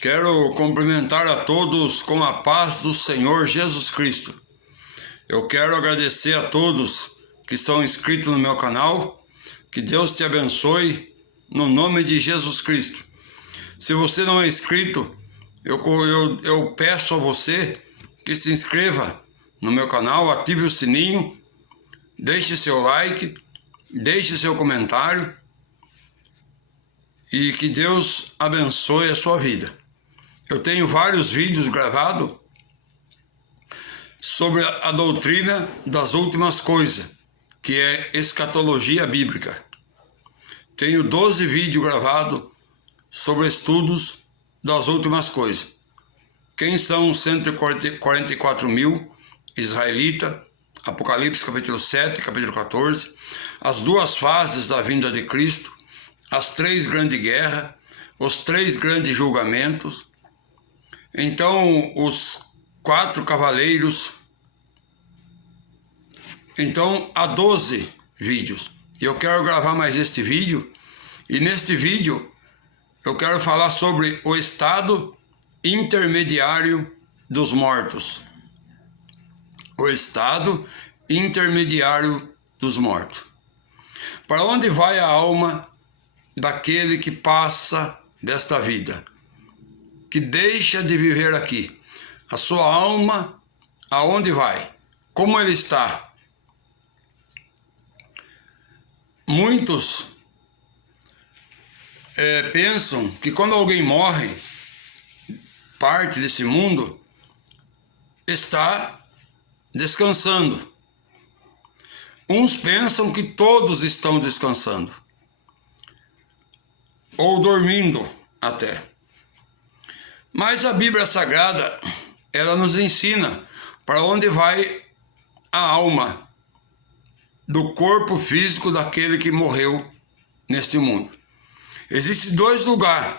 Quero cumprimentar a todos com a paz do Senhor Jesus Cristo. Eu quero agradecer a todos que são inscritos no meu canal. Que Deus te abençoe no nome de Jesus Cristo. Se você não é inscrito, eu peço a você que se inscreva no meu canal, ative o sininho, deixe seu like, deixe seu comentário e que Deus abençoe a sua vida. Eu tenho vários vídeos gravados sobre a doutrina das últimas coisas, que é escatologia bíblica. Tenho 12 vídeos gravados sobre estudos das últimas coisas. Quem são os 144 mil israelitas, Apocalipse capítulo 7, capítulo 14, as duas fases da vinda de Cristo, as 3 grandes guerras, os 3 grandes julgamentos. Então, os 4 cavaleiros. Então, há 12 vídeos. E eu quero gravar mais este vídeo. E neste vídeo, eu quero falar sobre o estado intermediário dos mortos. O estado intermediário dos mortos. Para onde vai a alma daquele que passa desta vida? Que deixa de viver aqui. A sua alma, aonde vai? Como ele está? Muitos pensam que quando alguém morre, parte desse mundo, está descansando. Uns pensam que todos estão descansando, ou dormindo até. Mas a Bíblia Sagrada, ela nos ensina para onde vai a alma do corpo físico daquele que morreu neste mundo. Existem 2 lugares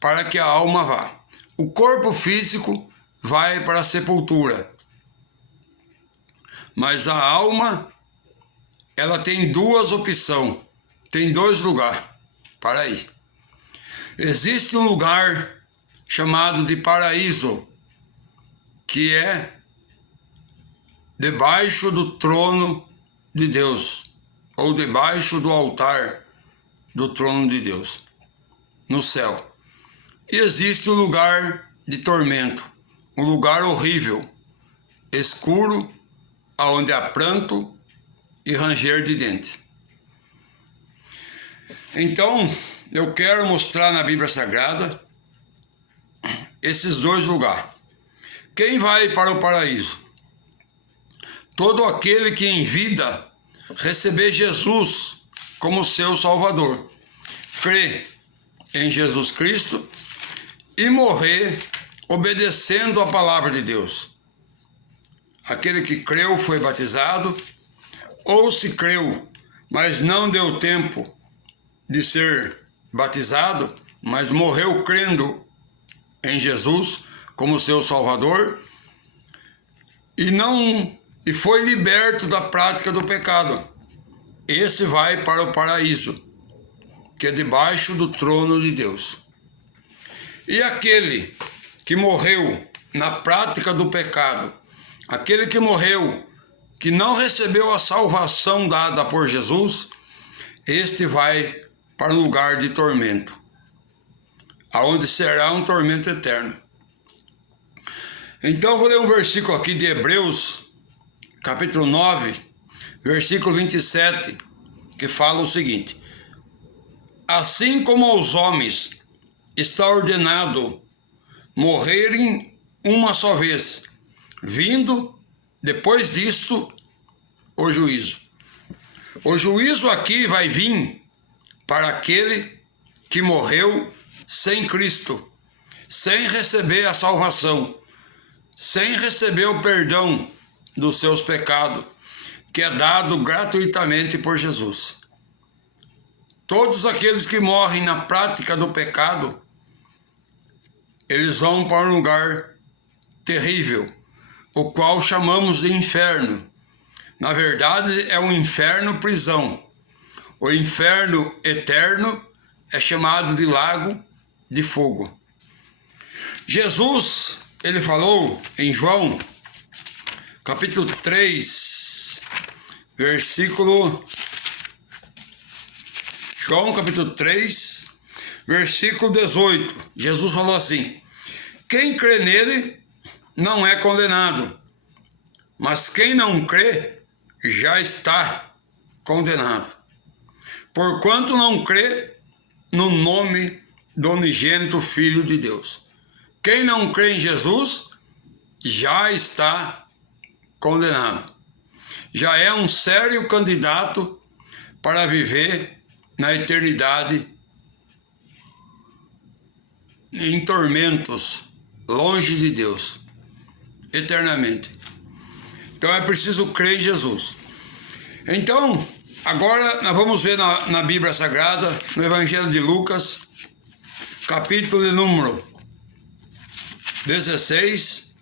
para que a alma vá. O corpo físico vai para a sepultura, mas a alma, ela tem 2 opções, tem 2 lugares para ir. Existe um lugar chamado de paraíso, que é debaixo do trono de Deus, ou debaixo do altar do trono de Deus, no céu. E existe um lugar de tormento, um lugar horrível, escuro, onde há pranto e ranger de dentes. Então, eu quero mostrar na Bíblia Sagrada esses 2 lugares. Quem vai para o paraíso? Todo aquele que em vida receber Jesus como seu Salvador, crê em Jesus Cristo e morrer obedecendo a palavra de Deus. Aquele que creu foi batizado, ou se creu, mas não deu tempo de ser batizado, mas morreu crendo em Jesus como seu Salvador e foi liberto da prática do pecado. Esse vai para o paraíso, que é debaixo do trono de Deus. E aquele que morreu na prática do pecado, aquele que morreu, que não recebeu a salvação dada por Jesus, este vai para um lugar de tormento, aonde será um tormento eterno. Então eu vou ler um versículo aqui de Hebreus, capítulo 9, versículo 27, que fala o seguinte: assim como aos homens está ordenado morrerem uma só vez, vindo depois disto o juízo. O juízo aqui vai vir para aquele que morreu sem Cristo, sem receber a salvação, sem receber o perdão dos seus pecados, que é dado gratuitamente por Jesus. Todos aqueles que morrem na prática do pecado, eles vão para um lugar terrível, o qual chamamos de inferno. Na verdade, é um inferno prisão. O inferno eterno é chamado de lago de fogo. Jesus, ele falou em João, capítulo 3, versículo... João, capítulo 3, versículo 18. Jesus falou assim: quem crê nele não é condenado, mas quem não crê já está condenado, porquanto não crê no nome do unigênito Filho de Deus. Quem não crê em Jesus já está condenado. Já é um sério candidato para viver na eternidade em tormentos, longe de Deus, eternamente. Então é preciso crer em Jesus. Então, agora nós vamos ver na Bíblia Sagrada, no Evangelho de Lucas, capítulo de número 16,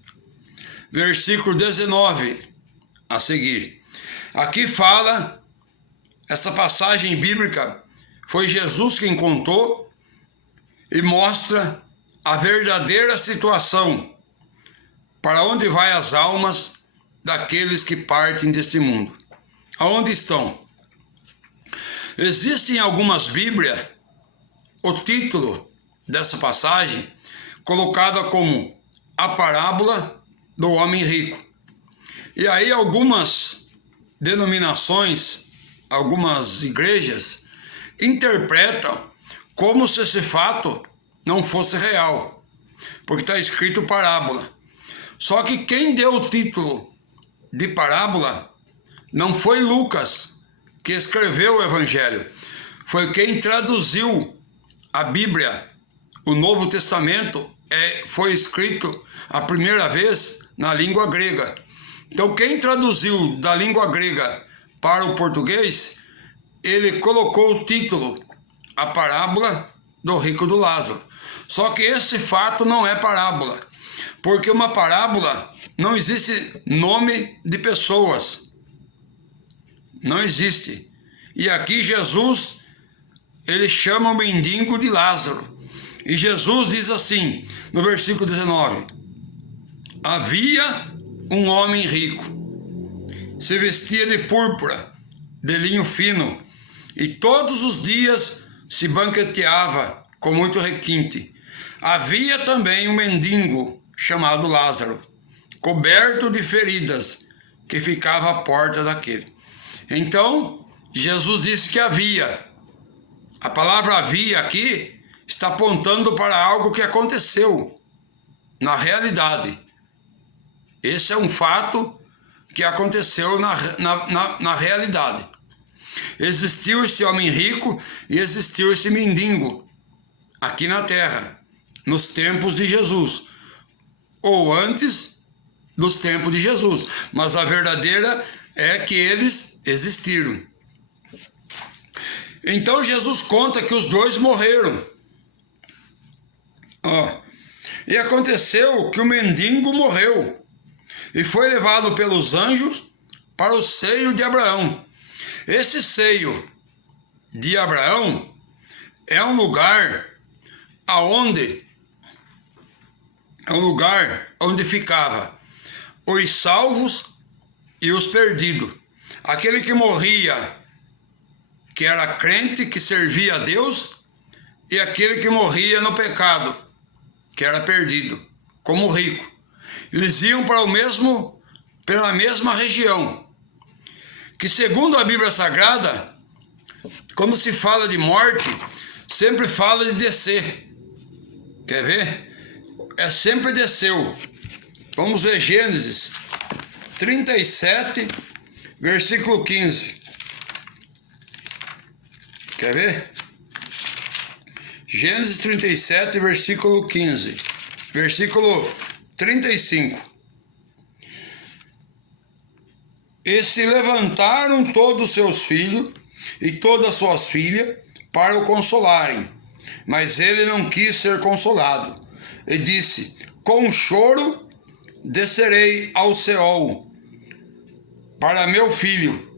versículo 19 a seguir. Aqui fala, essa passagem bíblica foi Jesus quem contou e mostra a verdadeira situação, para onde vai as almas daqueles que partem deste mundo. Aonde estão? Existe em algumas Bíblias o título dessa passagem colocada como a parábola do homem rico. E aí algumas denominações, algumas igrejas interpretam como se esse fato não fosse real, porque está escrito parábola. Só que quem deu o título de parábola não foi Lucas, que escreveu o Evangelho, foi quem traduziu a Bíblia. O Novo Testamento foi escrito a primeira vez na língua grega. Então quem traduziu da língua grega para o português, ele colocou o título, a parábola do rico do Lázaro. Só que esse fato não é parábola, porque uma parábola não existe nome de pessoas. Não existe. E aqui Jesus, ele chama o mendigo de Lázaro. E Jesus diz assim, no versículo 19: havia um homem rico, se vestia de púrpura, de linho fino, e todos os dias se banqueteava com muito requinte. Havia também um mendigo chamado Lázaro, coberto de feridas, que ficava à porta daquele. Então, Jesus disse que havia. A palavra havia aqui está apontando para algo que aconteceu na realidade. Esse é um fato que aconteceu na realidade. Existiu esse homem rico e existiu esse mendigo aqui na terra, nos tempos de Jesus, ou antes dos tempos de Jesus. Mas a verdadeira é que eles existiram. Então Jesus conta que os dois morreram. E aconteceu que o mendigo morreu e foi levado pelos anjos para o seio de Abraão. Esse seio de Abraão é um lugar onde ficava os salvos e os perdidos. Aquele que morria, que era crente, que servia a Deus, e aquele que morria no pecado, que era perdido, como o rico. Eles iam pela mesma região, que segundo a Bíblia Sagrada, quando se fala de morte, sempre fala de descer. Quer ver? É sempre desceu. Vamos ver Gênesis 37, versículo 15. Quer ver? Gênesis 37, versículo 15. Versículo 35. E se levantaram todos os seus filhos e todas as suas filhas para o consolarem. Mas ele não quis ser consolado. E disse: com choro descerei ao Seol para meu filho.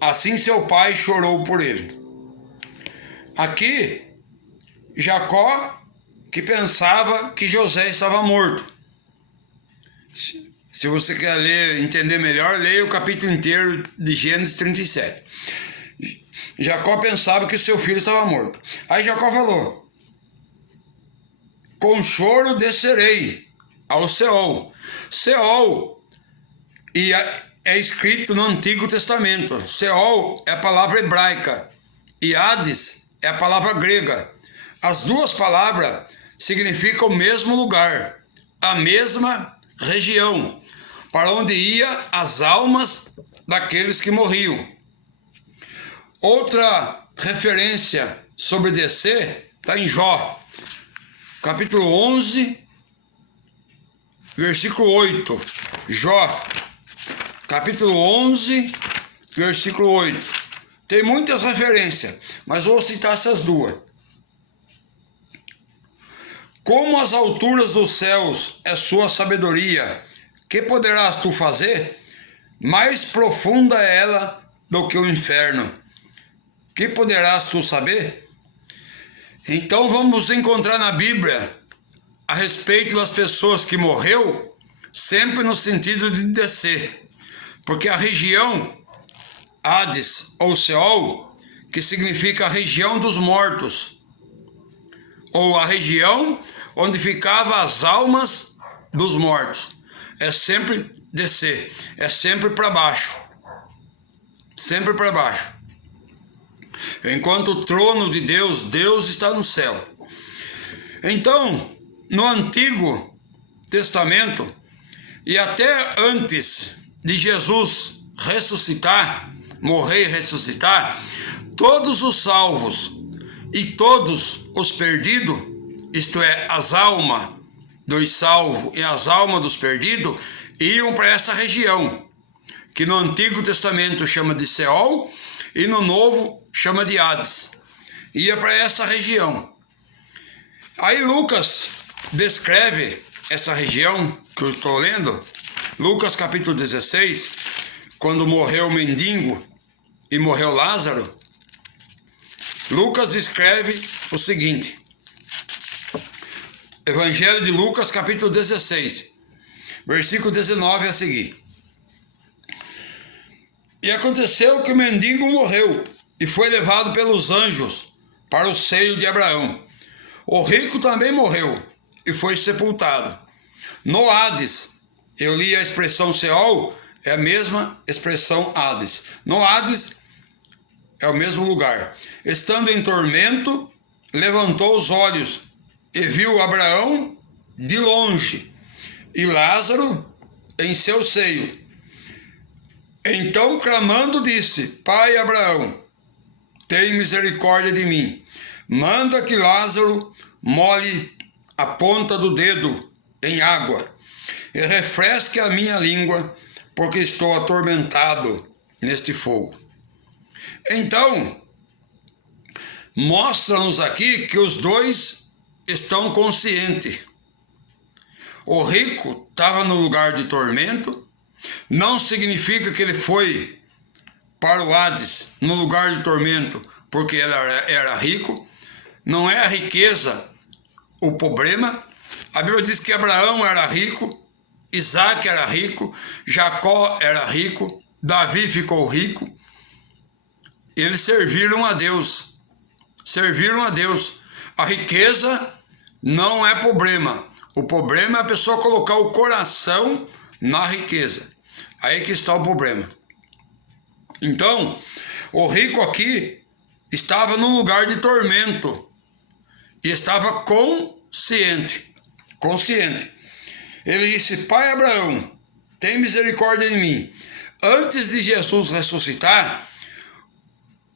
Assim seu pai chorou por ele. Aqui, Jacó que pensava que José estava morto. Se você quer entender melhor, leia o capítulo inteiro de Gênesis 37. Jacó pensava que seu filho estava morto. Aí Jacó falou: com choro descerei ao Seol. Seol é escrito no Antigo Testamento. Seol é a palavra hebraica e Hades é a palavra grega. As duas palavras significam o mesmo lugar, a mesma região, para onde iam as almas daqueles que morriam. Outra referência sobre descer está em Jó, capítulo 11, versículo 8. Jó, capítulo 11, versículo 8. Tem muitas referências, mas vou citar essas duas. Como as alturas dos céus é sua sabedoria, que poderás tu fazer? Mais profunda é ela do que o inferno. Que poderás tu saber? Então vamos encontrar na Bíblia a respeito das pessoas que morreu, sempre no sentido de descer. Porque a região Hades ou Seol, que significa a região dos mortos, ou a região onde ficavam as almas dos mortos, é sempre descer, é sempre para baixo, sempre para baixo. Enquanto o trono de Deus, Deus está no céu. Então, no Antigo Testamento, e até antes de Jesus ressuscitar, morrer e ressuscitar, todos os salvos e todos os perdidos, isto é, as almas dos salvos e as almas dos perdidos, iam para essa região, que no Antigo Testamento chama de Seol e no Novo chama de Hades. Ia para essa região. Aí Lucas descreve essa região que eu estou lendo, Lucas capítulo 16, quando morreu o mendigo e morreu Lázaro. Lucas escreve o seguinte, Evangelho de Lucas capítulo 16, versículo 19 a seguir. E aconteceu que o mendigo morreu e foi levado pelos anjos para o seio de Abraão. O rico também morreu e foi sepultado. No Hades, eu li a expressão Seol, é a mesma expressão Hades. No Hades é o mesmo lugar. Estando em tormento, levantou os olhos e viu Abraão de longe e Lázaro em seu seio. Então, clamando, disse: Pai Abraão, tem misericórdia de mim. Manda que Lázaro molhe a ponta do dedo em água e refresque a minha língua, porque estou atormentado neste fogo. Então, mostra-nos aqui que os dois estão conscientes. O rico estava no lugar de tormento. Não significa que ele foi para o Hades, no lugar de tormento, porque ele era rico. Não é a riqueza o problema. A Bíblia diz que Abraão era rico, Isaac era rico, Jacó era rico, Davi ficou rico. Eles serviram a Deus. Serviram a Deus. A riqueza não é problema. O problema é a pessoa colocar o coração na riqueza. Aí que está o problema. Então, o rico aqui estava num lugar de tormento e estava consciente. Ele disse: Pai Abraão, tem misericórdia de mim. Antes de Jesus ressuscitar,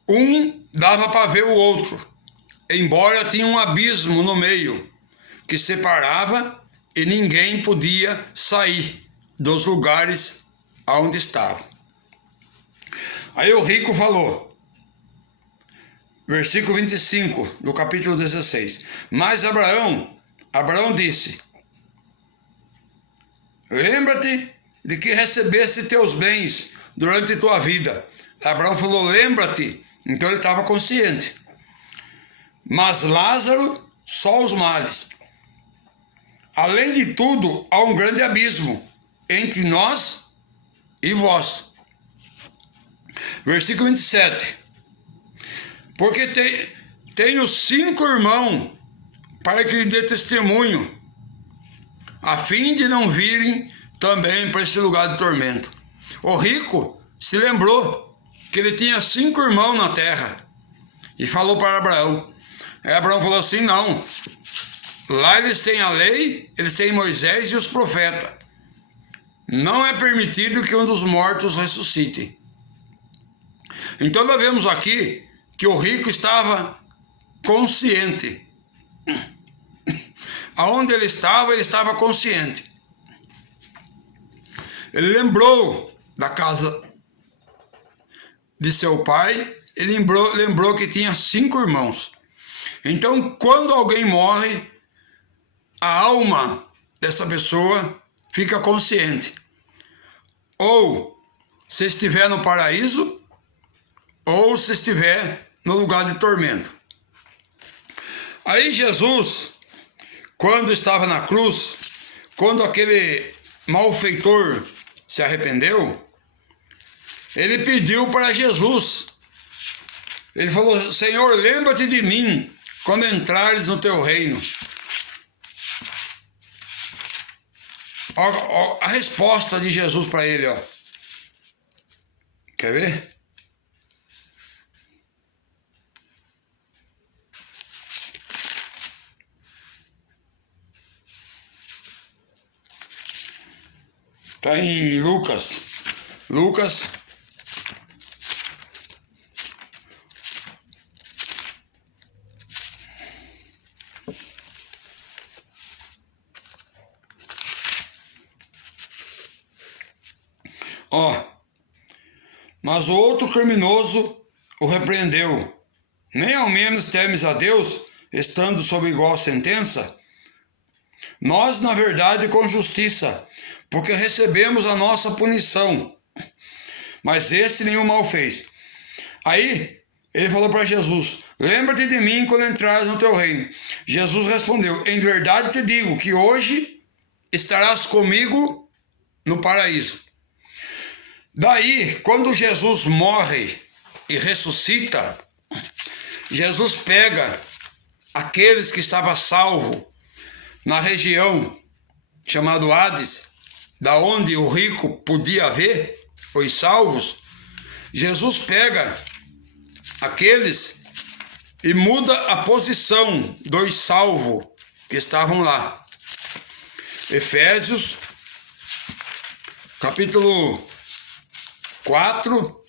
um dava para ver o outro, embora tinha um abismo no meio que separava e ninguém podia sair dos lugares onde estava. Aí o rico falou, versículo 25 do capítulo 16: Mas Abraão disse: lembra-te de que recebeste teus bens durante tua vida. Abraão falou: lembra-te. Então ele estava consciente. Mas Lázaro, só os males. Além de tudo, há um grande abismo entre nós e vós. Versículo 27. Porque tenho 5 irmãos para que lhe dê testemunho, a fim de não virem também para esse lugar de tormento. O rico se lembrou que ele tinha 5 irmãos na terra e falou para Abraão. Aí Abraão falou assim: não, lá eles têm a lei, eles têm Moisés e os profetas. Não é permitido que um dos mortos ressuscite. Então nós vemos aqui que o rico estava consciente. Aonde ele estava consciente. Ele lembrou da casa de seu pai, ele lembrou que tinha 5 irmãos. Então, quando alguém morre, a alma dessa pessoa fica consciente. Ou se estiver no paraíso, ou se estiver no lugar de tormento. Aí Jesus, quando estava na cruz, quando aquele malfeitor se arrependeu, ele pediu para Jesus. Ele falou: Senhor, lembra-te de mim quando entrares no teu reino. Ó, a resposta de Jesus para ele, ó. Quer ver? Está em Lucas. Ó, mas o outro criminoso o repreendeu. Nem ao menos temes a Deus, estando sob igual sentença? Nós, na verdade, com justiça, porque recebemos a nossa punição, mas este nenhum mal fez. Aí ele falou para Jesus: lembra-te de mim quando entrares no teu reino. Jesus respondeu: em verdade te digo que hoje estarás comigo no paraíso. Daí, quando Jesus morre e ressuscita, Jesus pega aqueles que estavam salvos na região chamada Hades, da onde o rico podia ver os salvos. Jesus pega aqueles e muda a posição dos salvos que estavam lá. Efésios, capítulo 4,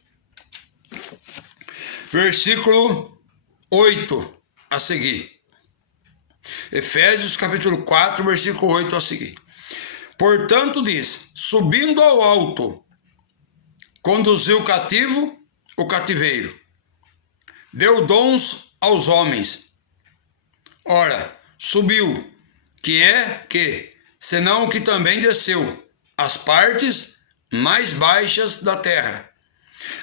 versículo 8 a seguir. Efésios, capítulo 4, versículo 8 a seguir. Portanto diz: subindo ao alto, conduziu cativo o cativeiro, deu dons aos homens. Ora, subiu, que é que, senão que também desceu às partes mais baixas da terra.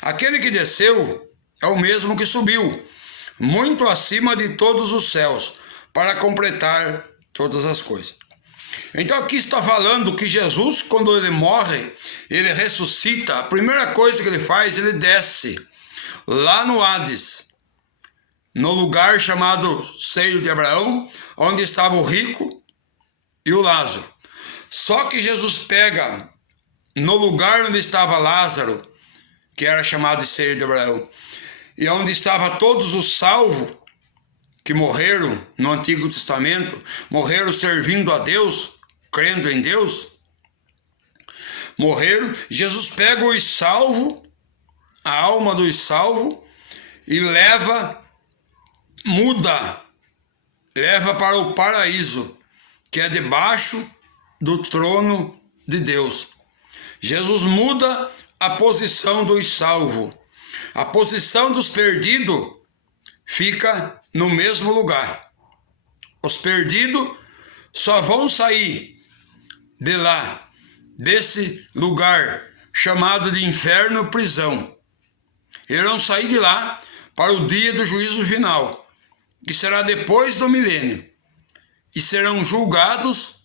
Aquele que desceu é o mesmo que subiu, muito acima de todos os céus, para completar todas as coisas. Então aqui está falando que Jesus, quando ele morre, ele ressuscita. A primeira coisa que ele faz, ele desce lá no Hades, no lugar chamado Seio de Abraão, onde estava o rico e o Lázaro. Só que Jesus pega no lugar onde estava Lázaro, que era chamado de Seio de Abraão, e onde estavam todos os salvos que morreram no Antigo Testamento, morreram servindo a Deus, crendo em Deus, morreram. Jesus pega os salvos, a alma dos salvos, e leva para o paraíso, que é debaixo do trono de Deus. Jesus muda a posição dos salvos. A posição dos perdidos fica no mesmo lugar. Os perdidos só vão sair de lá, desse lugar chamado de inferno, prisão. Irão sair de lá para o dia do juízo final, que será depois do milênio, e serão julgados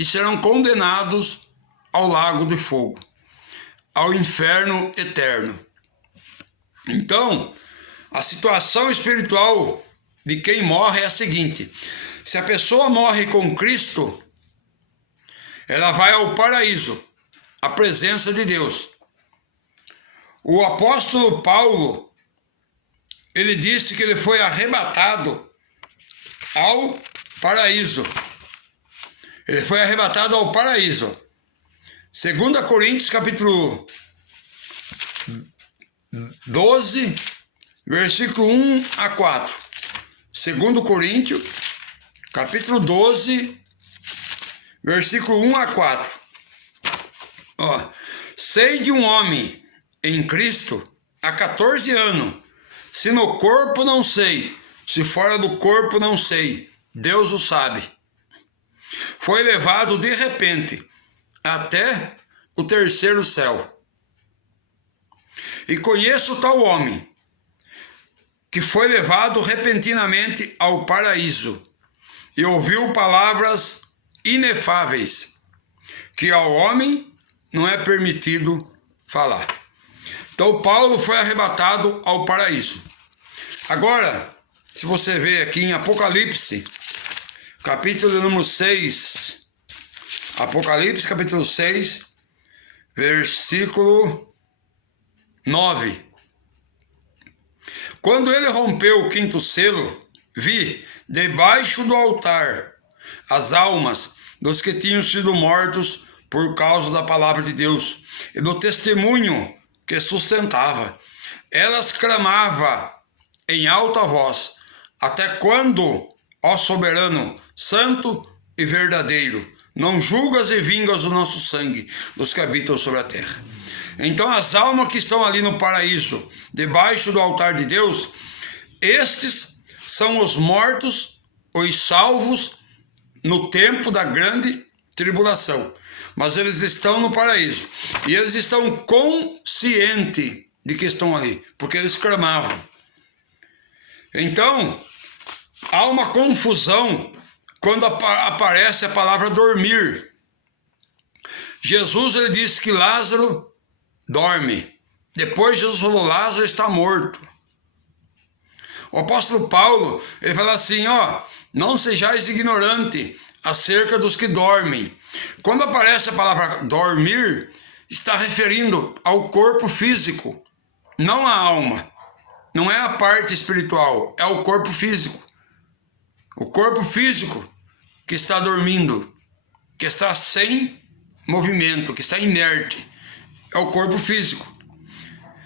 e serão condenados ao lago de fogo, ao inferno eterno. Então, a situação espiritual de quem morre é a seguinte: se a pessoa morre com Cristo, ela vai ao paraíso, à presença de Deus. O apóstolo Paulo, ele disse que ele foi arrebatado ao paraíso. Ele foi arrebatado ao paraíso. 2 Coríntios, capítulo 12, versículo 1 a 4. 2 Coríntios, capítulo 12, versículo 1 a 4. Sei de um homem em Cristo há 14 anos, se no corpo não sei, se fora do corpo não sei, Deus o sabe. Foi levado de repente até o terceiro céu. E conheço tal homem, que foi levado repentinamente ao paraíso, e ouviu palavras inefáveis, que ao homem não é permitido falar. Então Paulo foi arrebatado ao paraíso. Agora, se você vê aqui em Apocalipse, capítulo número 6, Apocalipse capítulo 6, versículo 9. Quando ele rompeu o quinto selo, vi debaixo do altar as almas dos que tinham sido mortos por causa da palavra de Deus e do testemunho que sustentava. Elas clamavam em alta voz: até quando, ó soberano, santo e verdadeiro, não julgas e vingas o nosso sangue dos que habitam sobre a terra? Então as almas que estão ali no paraíso, debaixo do altar de Deus, estes são os mortos, os salvos no tempo da grande tribulação. Mas eles estão no paraíso e eles estão conscientes de que estão ali, porque eles clamavam. Então, há uma confusão quando aparece a palavra dormir. Jesus, ele disse que Lázaro dorme. Depois Jesus falou: Lázaro está morto. O apóstolo Paulo, ele fala assim: não sejais ignorante acerca dos que dormem. Quando aparece a palavra dormir, está referindo ao corpo físico, não à alma. Não é a parte espiritual, é o corpo físico. O corpo físico que está dormindo, que está sem movimento, que está inerte, é o corpo físico.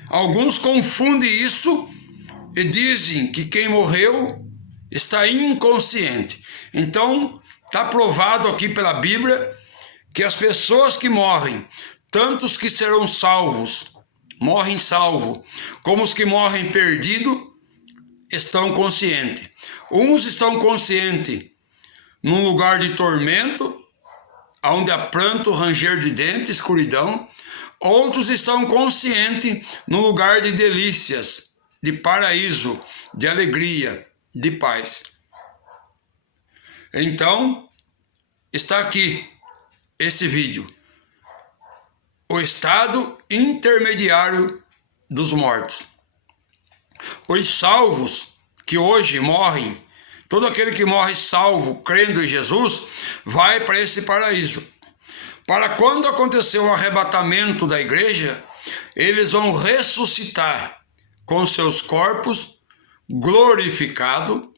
Alguns confundem isso e dizem que quem morreu está inconsciente. Então, está provado aqui pela Bíblia que as pessoas que morrem, tanto os que serão salvos, morrem salvos, como os que morrem perdidos, estão conscientes. Uns estão conscientes num lugar de tormento, onde há pranto, ranger de dentes, escuridão. Outros estão conscientes num lugar de delícias, de paraíso, de alegria, de paz. Então, está aqui esse vídeo. O estado intermediário dos mortos. Os salvos que hoje morrem, todo aquele que morre salvo, crendo em Jesus, vai para esse paraíso. Para quando acontecer o arrebatamento da igreja, eles vão ressuscitar com seus corpos glorificados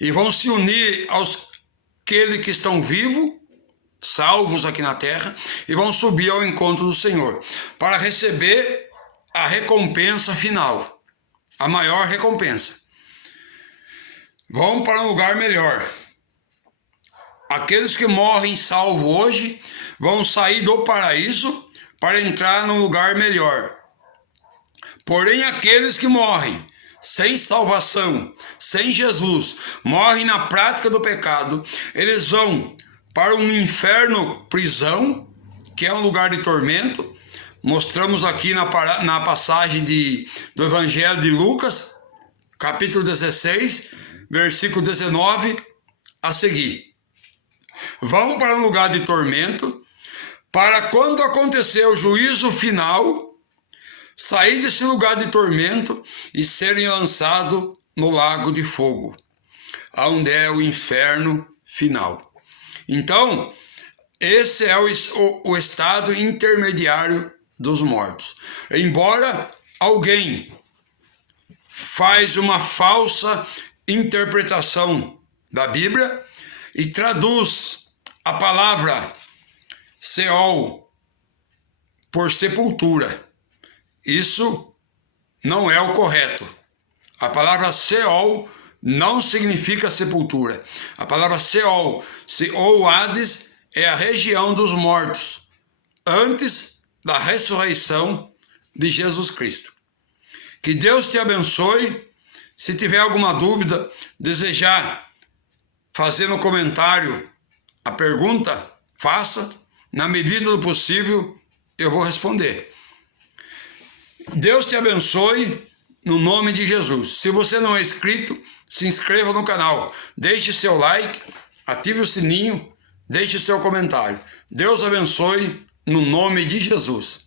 e vão se unir aos aqueles que estão vivos, salvos aqui na terra, e vão subir ao encontro do Senhor, para receber a recompensa final, a maior recompensa. Vão para um lugar melhor. Aqueles que morrem salvos hoje vão sair do paraíso para entrar num lugar melhor. Porém, aqueles que morrem sem salvação, sem Jesus, morrem na prática do pecado, eles vão para um inferno prisão, que é um lugar de tormento. Mostramos aqui na passagem do Evangelho de Lucas, capítulo 16, versículo 19 a seguir. vão para um lugar de tormento, para quando acontecer o juízo final, sair desse lugar de tormento e serem lançados no lago de fogo, onde é o inferno final. Então, esse é o estado intermediário dos mortos. Embora alguém faz uma falsa interpretação da Bíblia e traduz a palavra Seol por sepultura. Isso não é o correto. A palavra Seol não significa sepultura. A palavra Seol, ou Hades, é a região dos mortos, antes da ressurreição de Jesus Cristo. Que Deus te abençoe. Se tiver alguma dúvida, desejar fazer no comentário a pergunta, faça. Na medida do possível, eu vou responder. Deus te abençoe no nome de Jesus. Se você não é inscrito, se inscreva no canal. Deixe seu like, ative o sininho, deixe seu comentário. Deus abençoe no nome de Jesus.